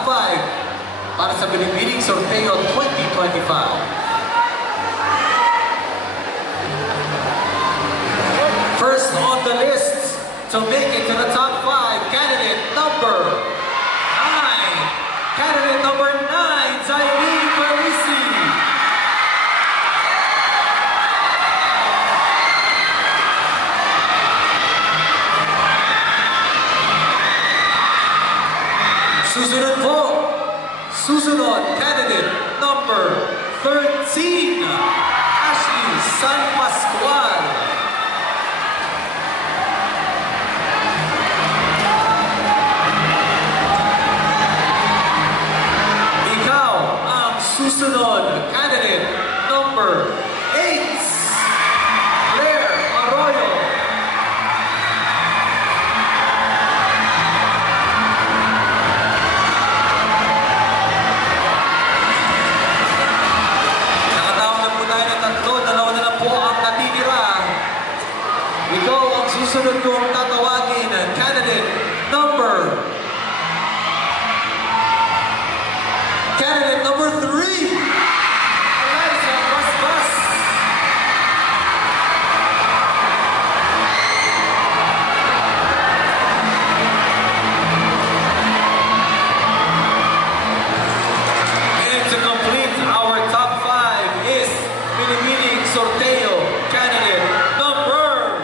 top 5 para sa Binibining Sorteo 2025. First on the list to make it to the top 5, candidate number 9. Candidate number 9, Zailin Parisi. Susunod, candidate number 13, Ashley San Pascual. Ikaw ang susunod, candidate number 8, Claire Arroyo. Susunod kong tatawagin ang candidate number 3, Eliza Basbas. And to complete our top 5 is Binibining Sorteo candidate number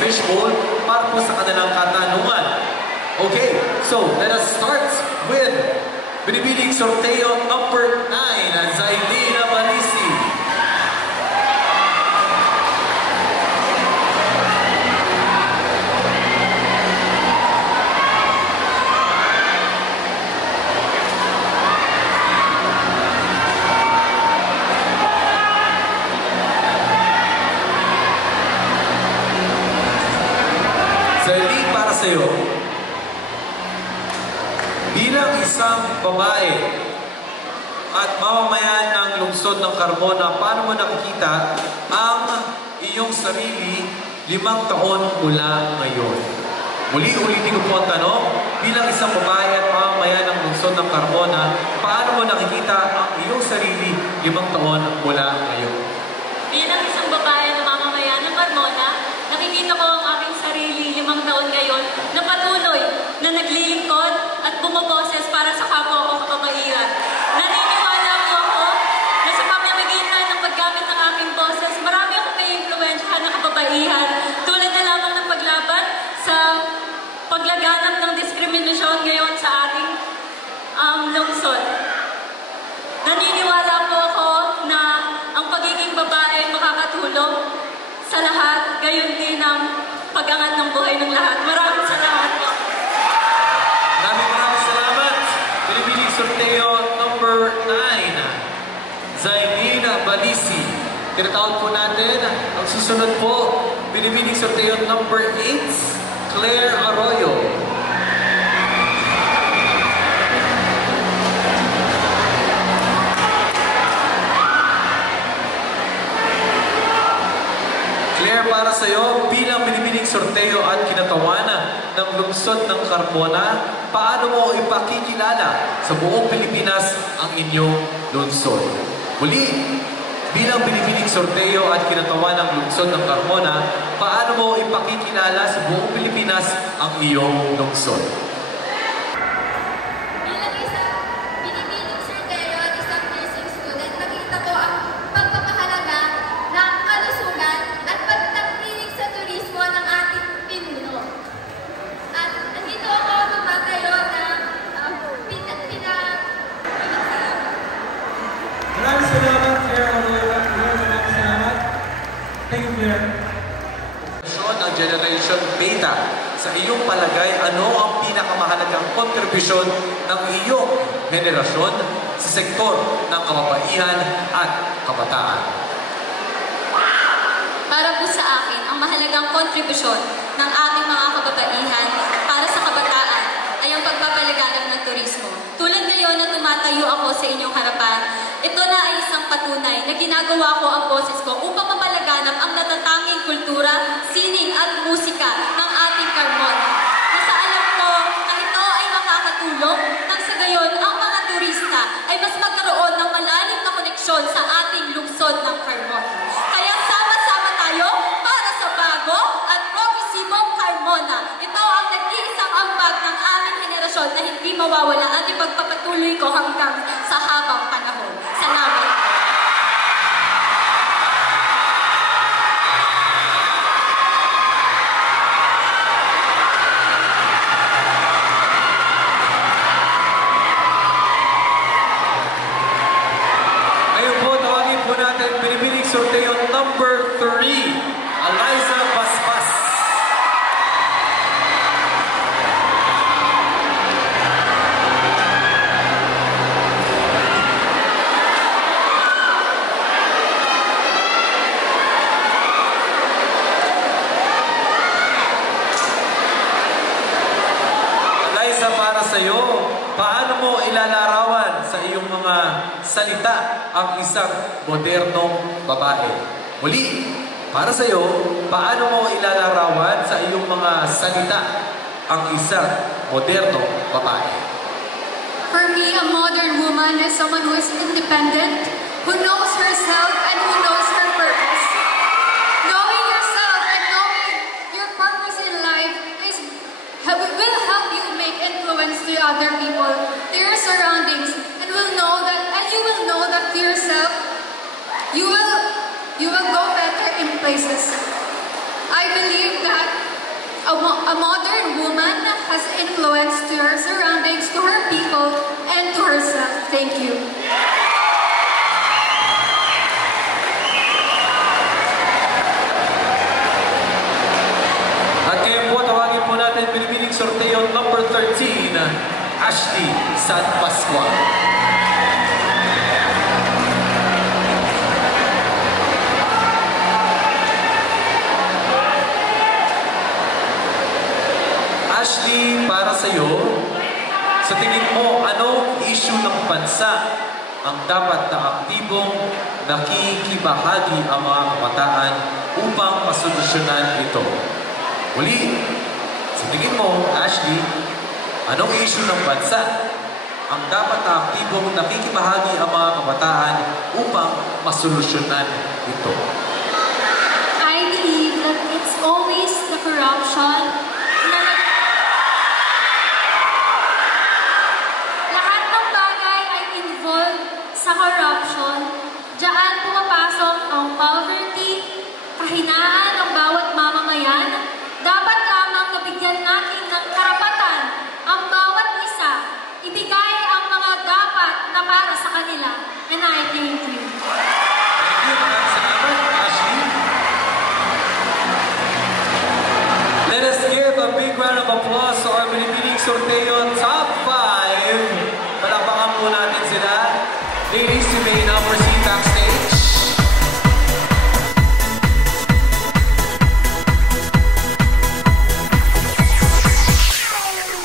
'Fishbowl para po sa kanilang katanungan. Okay, so let us start with Binibining Sorteo number 9, Zailin Parisi. Sa'yo, bilang isang babae at mamamayan ng lungsod ng Carmona, paano mo nakikita ang iyong sarili 5 taon mula ngayon? Ulitin ko po ang tanong, bilang isang babae at mamamayan ng lungsod ng Carmona, paano mo nakikita ang iyong sarili 5 taon mula ngayon? Bilang isang babae na mamamayan ng Carmona, nakikita ko ang aking sarili 5 taon ngayon na patuloy na naglilingkod at bumoboses para sa kapwa ko kababaihan. Naniniwala po ako na sa pamamagitan ng paggamit ng aking boses, marami akong may impluwensyahan ng kababaihan tulad na lamang ng paglaban sa paglaganap ng diskriminasyon ngayon sa ating lungsod. Naniniwala po ako na ang pagiging babae makakatulong sa lahat, gayon din ang pag-angat ng buhay ng lahat. Maraming salamat po. Maraming salamat. Binibining Sorteo number 9, Zailin Parisi. Tinatawag po natin ang susunod po, Binibining Sorteo number 8, Claire Arroyo. para sa iyo, bilang binibining sorteo at kinatawanan ng lungsod ng Carmona, paano mo ipakikilala sa buong Pilipinas ang inyong lungsod? Muli, bilang binibining sorteo at kinatawanan ng lungsod ng Carmona, paano mo ipakikilala sa buong Pilipinas ang iyong lungsod? Bilang isang binibining sorteo at isang nursing student, nakita ko ang pagpapahalaga ng kalusugan at pagtangkilik sa turismo ng ating pinuno. At nandito ako tumatayo na Maraming salamat, Claire Aurora. Maraming salamat. Thank you, Claire. Ang Generation Beta, sa iyong palagay, ano ang pinakamahalagang kontribusyon ng iyong henerasyon sa sektor ng kababaihan at kabataan? Para po sa akin, ang mahalagang kontribusyon ng ating mga kababaihan para sa kabataan ay ang pagpapalaganap ng turismo. Tulad ngayon na tumatayo ako sa inyong harapan, ito na ay isang patunay na ginagawa ko ang boses ko upang mapalaganap ang natatanging kultura, sining at musika ng ating Carmona. Nasa alam ko na ito ay makakatulong nang sa gayon ang mga turista ay mas magkaroon ng malalim na koneksyon sa ating lungsod ng Carmona. Kaya sama-sama tayo para sa bago at progresibong Carmona. Ito ang nag-iisang ambag ng aming henerasyon na hindi mawawala at ipagpapatuloy ko hanggang sa habang panahon. Salamat. Ngayon po, tawagin po natin binibining sorteo number 3, Eliza Basbas. Eliza, para sa iyo, paano mo ilalarawan sa iyong mga salita ang isang modernong babae? Muli, para sa iyo, paano mo ilalarawan sa iyong mga salita ang isang modernong babae? For me, a modern woman is someone who is independent, who knows herself and who knows her purpose. Knowing yourself and knowing your purpose in life will help you make influence to other people, to your surroundings, and you will know that to yourself, you will go better in places. I believe that a modern woman has influence to her surroundings, to her people, and to herself. Thank you. At ngayon po, tawagin po natin binibining sorteo number 13, Ashley San Pascual. Ashley, para sa iyo, sa tingin mo, anong issue ng bansa ang dapat na aktibong nakikibahagi ang mga kabataan upang masolusyonan ito? Muli, sa tingin mo, Ashley, anong issue ng bansa ang dapat na aktibong nakikibahagi ang mga kabataan upang masolusyonan ito? I believe that it's always the corruption. Lahat ng bagay ay involved sa corruption. Diyan pumapasok ang poverty, kahinaan ng bawat mamamayan. Dapat lamang nabigyan natin ng karapatan ang bawat isa, ibigay ang mga dapat na para sa kanila. And I think